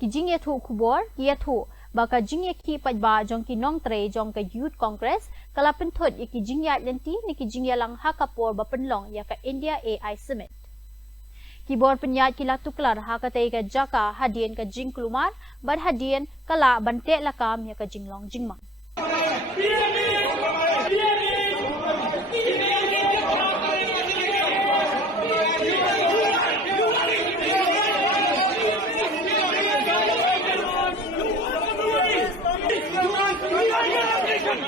ki jingye thu kubor ki thu baka jingye ki pajba jong ki nong tre jong ka youth congress kala pynthut ki jingya lenti ni ki jingya lang hakapor ba penlong ya ka India AI Summit kibor penyat kila tuklar hakate ka jaka hadien ka jing kelumar bad hadien kala bante lakam ya ka jinglong jingmang Destroying your reputation!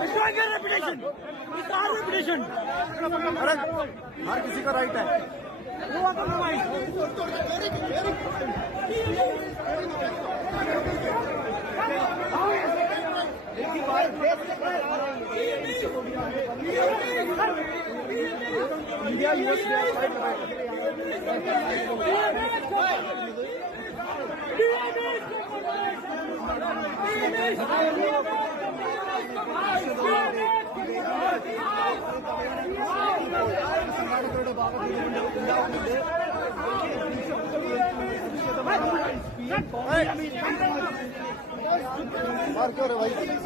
Destroying your reputation! It's our reputation! हर किसी का right है You are compromised! India US भाई